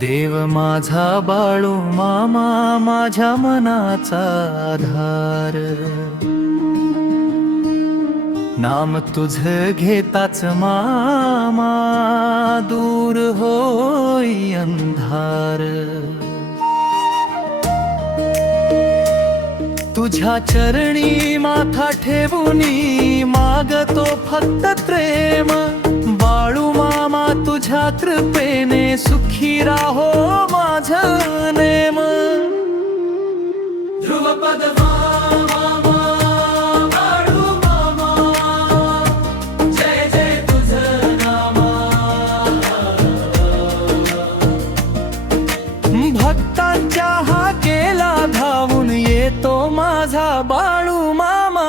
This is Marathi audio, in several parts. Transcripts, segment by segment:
देव माझा बाळू मामा, माझ्या मनाचा आधार। नाम तुझ घेताच मामा, दूर होई अंधार। तुझ्या चरणी माथा ठेवूनी मागतो फक्त प्रेम। बाळू मामा तुझ्या कृपेने सुखी राहो माझा नेम। ध्रुवपद मामा, बाळू मामा, जय जय तुझं नामा। भक्तांच्या हाकेला धावून येतो माझा बाळू मामा।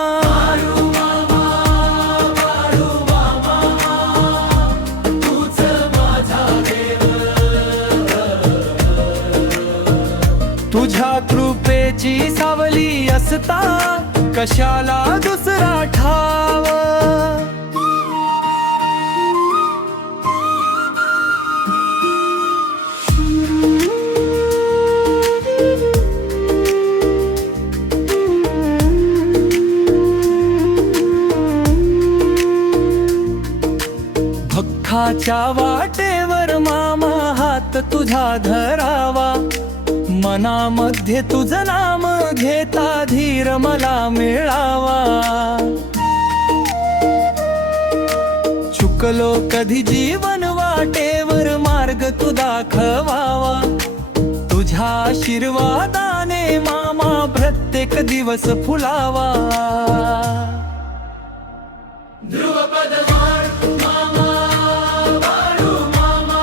तुझ्या कृपेची सावली असता कशाला दुसरा ठाव। भक्ताच्या वाटेवर मामा हात तुझा धरावा। मनामध्ये तुझं नाम घेता धीर मला मिळावा। चुकलो कधी जीवन वाटेवर मार्ग तू दाखवावा। तुझ्या आशीर्वादाने मामा प्रत्येक दिवस फुलावा। ध्रुवपद मामा, बाळू मामा,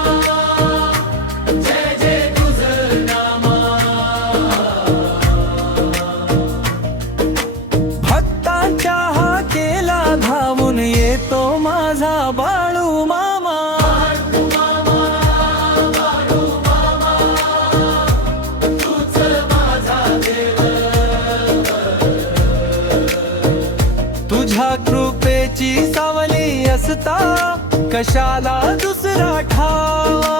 जय जय तुझं नामा। भक्तांच्या हाकेला धावून येतो माझा बाळू मामा। तुझ्या कृपेची सावली असता कशाला दुसरा ठावा।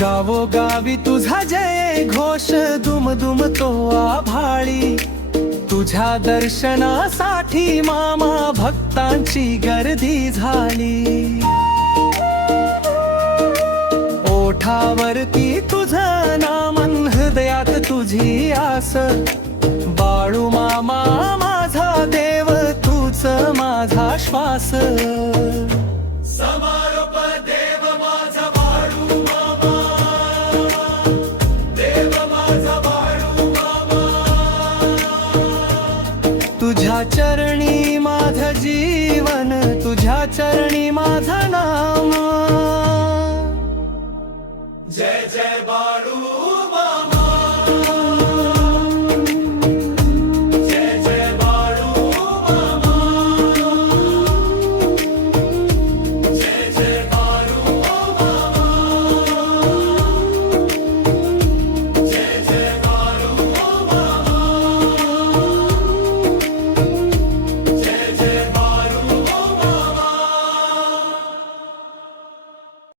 गावोगावी तुझा जय घोष दुमदुम तो आभाळी। तुझ्या दर्शनासाठी मामा भक्तांची गर्दी झाली। ओठावरती तुझं नाम, हृदयात तुझी आस। बाळू मामा माझा देव, तूच माझा श्वास। समारोप देव माझा बाळू मामा, देव माझा बाळू मामा। तुझ्या चरणी माझं जीवन, तुझ्या चरणी माझं नाम। जय जय बाळू।